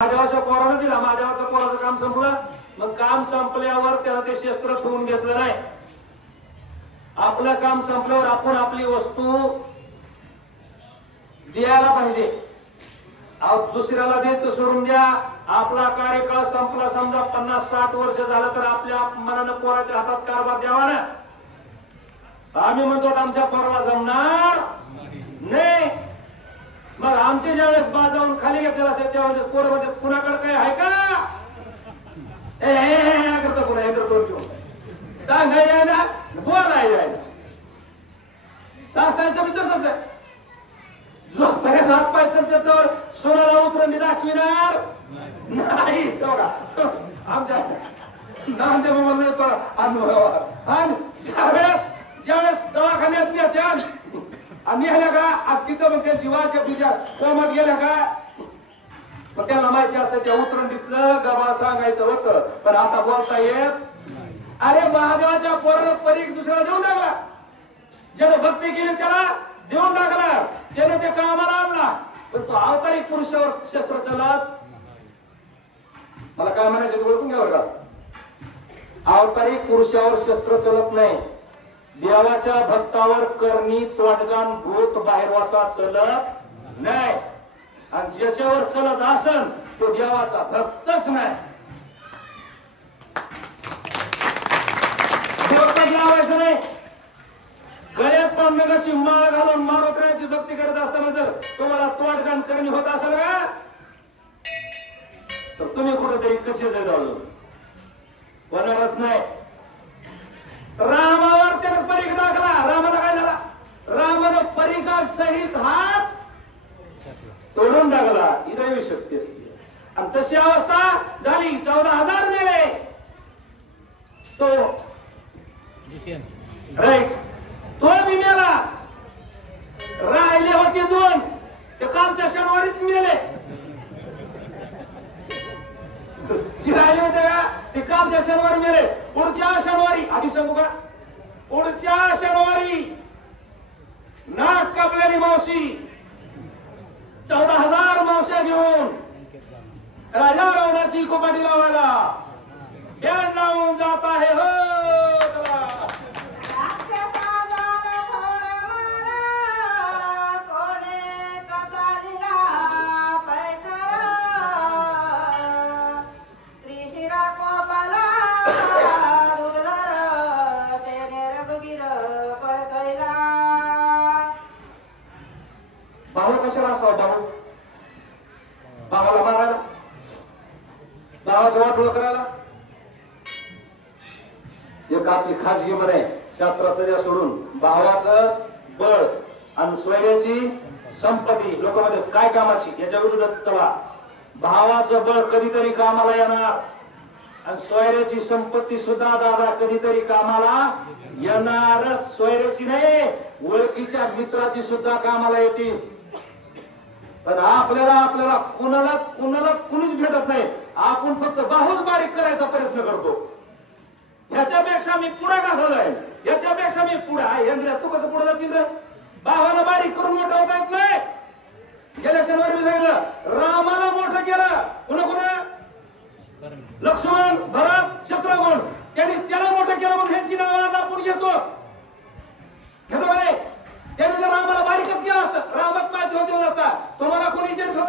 महादेवाच्या पोरानं दिला, महादेवाच्या पोराचं काम संपलं. मग काम संपल्यावर त्याला ते शस्त्र ठेवून घेतलं नाही. आपलं काम संपल्यावर आपण आपली वस्तू द्यायला पाहिजे. दुसऱ्याला द्यायचं सोडून द्या. आपला कार्यकाळ संपला, समजा 50-60 वर्ष झालं तर आपल्या मनानं पोराच्या हातात कारभार द्यावा ना. आम्ही म्हणतो आमच्या पोराला जमणार नाही. मग आमचे ज्यावेळेस बाजावून खाली घेतलेला असते त्यावेळेस पोरमध्ये कुणाकडे काय आहे का? करतो पुन्हा हे करतो घेऊन सांगाय ना, बोलाय ना. सासऱ्यांचं बी तसंच आहे. जोपर्यंत हात पाय चालते तर सोनाला उतरणी दाखविणार नाही. तेवढा आमच्या नामदेव ज्यावेळेस दवाखान्यात नेत्या आम्ही आल्या का तिथं मग त्या जीवाच्या तुझ्या कोमात गेल्या का मग त्यांना माहिती असतं त्या उतरणीतलं गबा सांगायचं होतं, पण आता बोलता येत. अरे महादेवाच्या पोरानं परीख दुसऱ्याला देऊन टाकला. ज्याने भक्ती केली त्याला देऊन टाकला, त्याने ते कामाला आणला. पण तो अवतारी पुरुषावर शस्त्र चलत. मला काय म्हणायचं ओळखून घ्यावं का? अवतारी पुरुषावर शस्त्र चलत नाही. देवाच्या भक्तावर करणी तोडगान भूत बाहेरवासा चलत नाही. आणि ज्याच्यावर चलत असन तो देवाचा भक्तच नाही. लावायचं नाही. गळ्यात पांडुरंगाची माळ घालून मारोत्राची भक्ती करत असताना जर तुम्हाला तोडगान करणी होत असेल का तर तुम्ही कुठेतरी कसे जाऊ होणारच नाही. रामावर त्याने परीख टाकला. रामाला काय झाला? रामानं परीखा सहित हात तोडून टाकला. ही दैवी शक्ती असते. आणि तशी अवस्था झाली. 14,000 मेले. तो राईट तो बी मेला. राहिले होते 2 ते कालच्या शनिवारीच मेले. राहिले होते का ते कालच्या शनिवारी मेले. पुढच्या शनिवारी आधी सांगू का? पुढच्या शनिवारी नाक कापलेली मावशी 14,000 मावश्या घेऊन राजा रावणाची कोपाटी लावायला बँड लावून जात आहे. हो भाऊ कशाला असावा? भावाला मारायला, भावाचं वाटोळ करायला. एक आपली खाजगी मन आहे शास्त्रात सोडून भावाचं बळ आणि स्वैर्याची संपत्ती लोकांमध्ये काय कामाची याच्या विरोधात चला. भावाचं बळ कधीतरी कामाला येणार आणि स्वैर्याची संपत्ती सुद्धा दादा कधीतरी कामाला येणारच. स्वैर्याची नाही, ओळखीच्या मित्राची सुद्धा कामाला येते. पण आपल्याला कुणालाच कुणीच भेटत नाही. आपण फक्त बाहूच बारीक करायचा प्रयत्न करतो. ह्याच्यापेक्षा मी पुढे का झालोय, याच्यापेक्षा मी पुढे आहे. तू कसं पुढे जाशील रे? बाबाला बारीक करून मोठं होता येत नाही. गेल्या शनिवारी मी सांगितलं रामाला मोठं केलं. कुणा लक्ष्मण, भरत, शत्रुघ्न त्यांनी त्याला मोठं केलं. मग ह्यांची नाव आज आपण घेतो का नाही? त्याने जर रामाला बारीकच केलं असतं रामात पाय देऊ नसता तुम्हाला कोणी विचारित होत?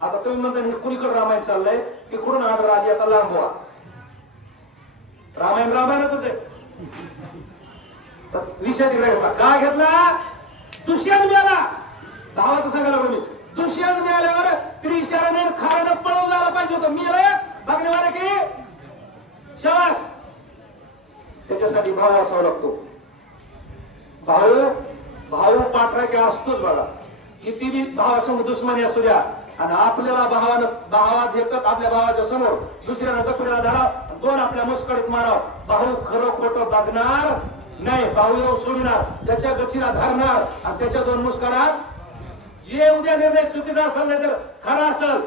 आता तुम्ही म्हणता हे कुणीकडे रामायण चाललंय की कुठून हा राजी आता लांब व्हा. रामायणच आहे. विषय तिकडे घेतला. काय घेतला? दुष्यंत मिळाला. भावाचं सांगायला कोणी दुष्यंत मिळाल्यावर त्रिशरण खारणं पळून जायला पाहिजे होतं. मी बघण्यावाले की शास त्याच्यासाठी भाव असावा लागतो. भाऊ पाठराखी असतोच बघा. किती बी भावासमोर दुश्मनी असू द्या आणि आपल्याला भावात येतात. आपल्या भावाच्या समोर दुसऱ्याला दक्षिणेला धरा, 2 आपल्या मुस्कडीत माराव. भाऊ खरं खोटं बघणार नाही. भाऊ येऊ सोडणार, त्याच्या गचीला धरणार आणि त्याच्या 2 मुस्कडात जे उद्या निर्णय चुकीचा असेल नाही तर खरा असेल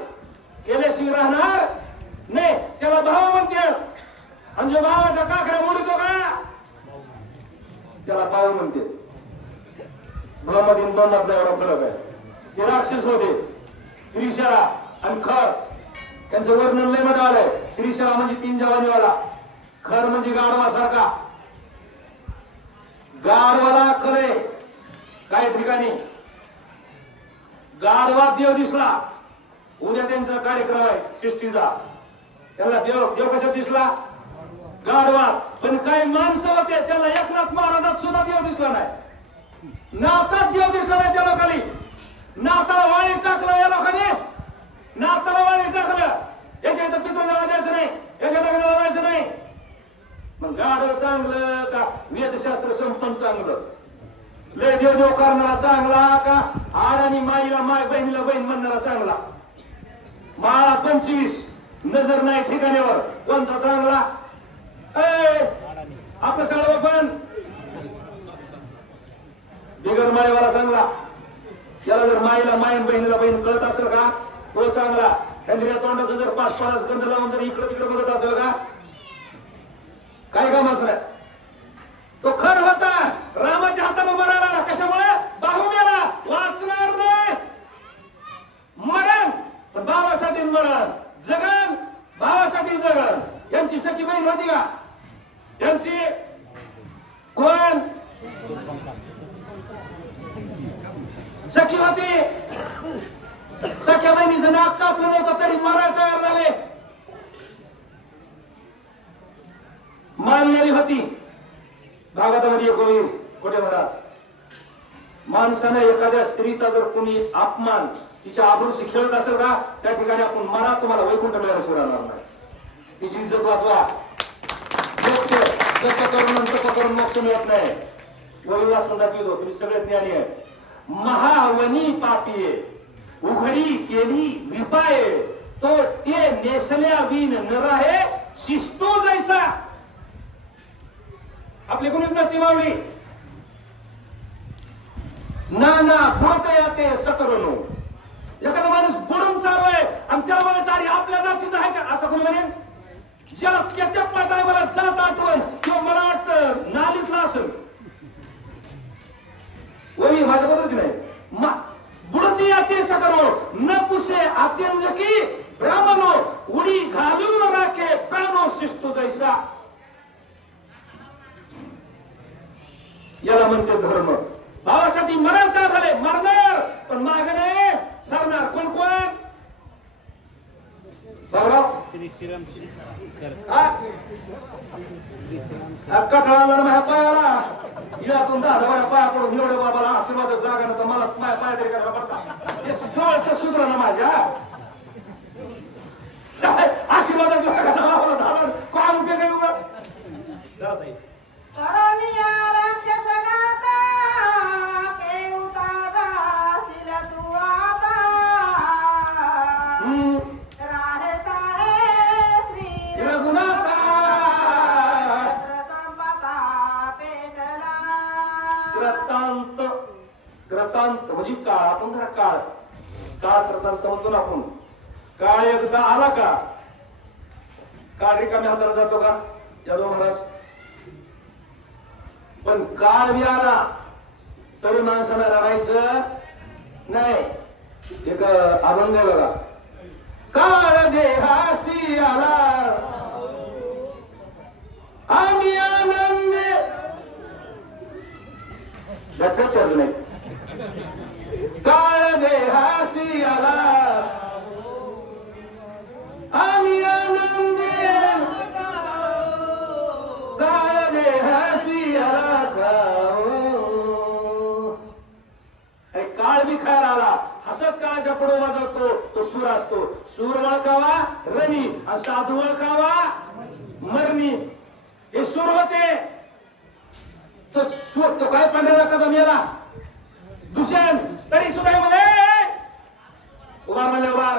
केल्याशिवाय राहणार नाही. त्याला भाऊ म्हणते. आणि जो भावाचा काकड्या मोडतो का त्याला भाऊ म्हणते. भावामध्ये एवढा फरक आहे. ते राक्षस होते. त्रिशरा आणि खर त्यांचं वर्णन लय मध्ये आलंय. त्रिशला म्हणजे 3 जवानीवाला, खर म्हणजे गाढवा सारखा. गाढवाला खरे काही ठिकाणी गाढवा देव दिसला. उद्या त्यांचा कार्यक्रम आहे सृष्टीचा. त्याला देव कसा दिसला? गाढवा. पण काही माणसं होते त्याला एकनाथ महाराजात सुद्धा देव दिसला नाही. नातात देव दिसला नाही त्या लोकांनी. नाताला वाळी टाकलं या लोकांनी. नाताला वाळी टाकलं. याच्या इथं पितृ देवा द्यायचं नाही, याच्या लग्नाला जायचं नाही. मग गाढव चांगलं का वेदशास्त्र संपन्न चांगलं? लय देव देव करणारा चांगला का आड आणि माईला माय बहिणीला बहीण म्हणणारा चांगला? माळा 25 नजर नाही ठिकाणीवर कोणचा चांगला? आपलं सगळं पण बिगर माळेवाला चांगला. त्याला जर माईला माय बहिणीला बहीण कळत असेल का तो चांगला. हेंद्रिया तोंडाचं जर 5-5 गंध लावून जर इकडे तिकडे बघत असेल का काय काम असणार? तो खर होता. रामाच्या हाताने मराला. कशामुळे? बाहुब्याला. वाचणार नाही. मरण पण भावासाठी मरण. जगन भावासाठी जगन. यांची सखी बहीण होती का? यांची कोण सखी होती? सख्या बहिणीचं नाक कापलं नव्हतं तरी मरायला तयार झाले. मानलेली होती. भागवतामध्ये एक होईल कुठे महाराज, माणसानं एखाद्या स्त्रीचा जर कोणी अपमान तिच्या आबरूशी खेळत असेल का त्या ठिकाणी आपण मरा, तुम्हाला वैकुंठ मिळाल्याशिवाय राहणार नाही. तिची इज्जत वाचवा. करून मोक्ष मिळत नाही. वही वाचून दाखवतो तुम्ही सगळे ज्ञानी आहे. महावनी पापीये उघडी केली विपाये तो ते नेसल्या विन न राहे शिष्टो जैसा. आपली कोणीच नसती मावली. नाना बुडत याते सकरनो. एखादा माणूस बुडून चाललाय आणि त्याला म्हणायचं अरे आपल्या जातीचं आहे का असं कोणी म्हणेन? ज्याला त्याच्या पाठाला मला जात आठवण किंवा मला वाटतं नालीतला असेल वही माझ्याबरोबरच नाही. बुडती याते सकरो न पुसे अत्यंज की ब्राह्मणो उडी घालून राखे प्राणो शिष्टो जैसा. याला म्हणते धर्म. भावासाठी मरण का झाले? मरणार पण मागणे सरणार. कोण कोण? कठाळाला माझ्या पायाला इलातून 10,000 पाया पडून एवढ्या बाबाला आशीर्वाद जागा नव्हता मला माझ्या पाया तरी कसा पडता जवळच्या सुधरा ना माझ्या आशीर्वादात बाबाला झालं काय उपयोग आहे उगा जात आहे. कृतांत म्हणजे काळ. आपण जरा काळ कृतांत म्हणतो ना आपण. काळ एकदा आला का काळ रिकाम्या हाताला जातो का यादव महाराज? पण काळ बी आला तरी माणसाला रडायचं नाही. एक अभंग आहे बघा. काळ देहासी आला आम्ही आनंदे झटकच नाही. काळ देहासी आला आम्ही आनंदे काळ देहासी आला. काळ बी खायला आला. हसत काळाच्या पुढे वाजवतो तो सूर असतो. सूर वळखावा रणी आणि साधू वळखावा मरणी. हे सूर होते. तो सूर तो काय पांढऱ्या कदम याला दुष्यंत तरी सुद्धा म्हणे उभार म्हणले उभार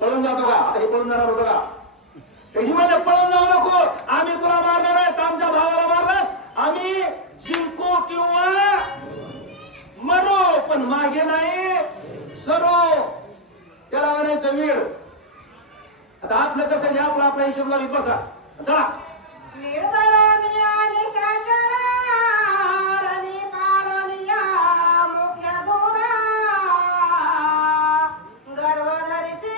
पळून जातो का? आता हे पळून जाणार होतं का? ही म्हणजे पळून जाऊ नको. आम्ही तुला मारणार आहे. आमच्या भावाला मारलास आम्ही जिंकू किंवा मरो पण मागे नाही सरो. त्याला म्हणायचं वीर. आता आपलं कसं आहे आपला आपला हिशोब लावित बसा. चला गर्व धरिसी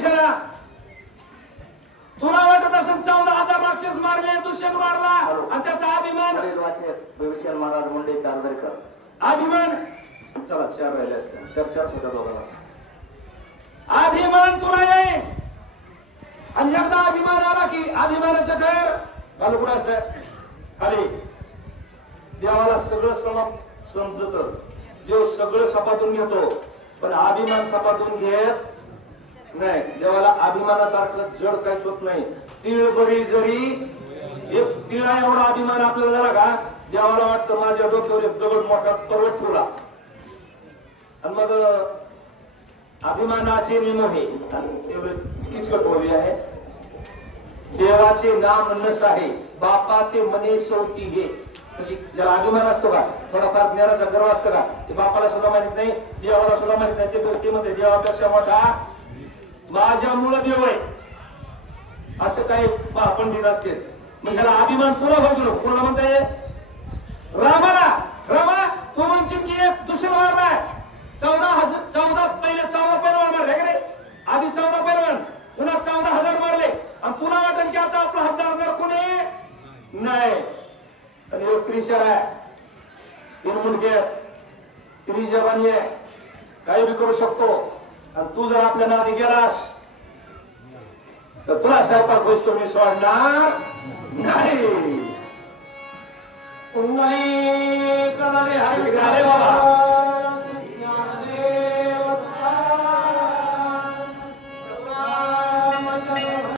त्रिशला तुला वाटत असेल 14,000 राक्षस मारले दुष्यंत मारला आणि त्याचा अभिमान विभीषण महाराज मुंडे चांदरकर अभिमान चला 4 राहिले असते 4 होता दोघांना अभिमान तुला येईल आणि एकदा अभिमान आला की अभिमानाचं घर घालू कुठं असतं खाली देवाला सगळं समजत देव सगळं सपाटून घेतो पण अभिमान सपाटून घेत नाही देवाला अभिमानासारखं जड काहीच होत नाही तिळबरी जरी एक तिळा एवढा अभिमान आपल्याला झाला का देवाला वाटतं माझ्या डोक्यावर एक दगड मोठा पर्वत ठेवला आणि मग अभिमानाचे नियम हे किचकट ओवी आहे देवाचे नाम नस आहे बापा ते मने शेवटी हे तशी ज्याला अभिमान असतो का थोडाफार ज्ञानाचा गर्व असतो का ते बापाला सुद्धा माहित नाही देवाला सुद्धा माहित नाही ते गोष्टीमध्ये देवापेक्षा मोठा माझ्यामुळे देव आहे असं काही पंडित असते मग ह्याला अभिमान तुला बघलो कोणाला म्हणताय रामा तू म्हणशील की एक दुसरं मारलाय 14 पैलवान मारले का रे आधी 14 पैलवान पुन्हा 14,000 मारले आणि पुन्हा वाटण की आता आपला हात दाबणार कोणी नाही आणि एक त्रिशर आहे 3 मुंडके त्रिजबानी आहे काही बी करू शकतो आणि तू जर आपल्या नादी गेलास तर तुला स्वयंपाक गोष्ट मी सोडणार नाही हरे बाबा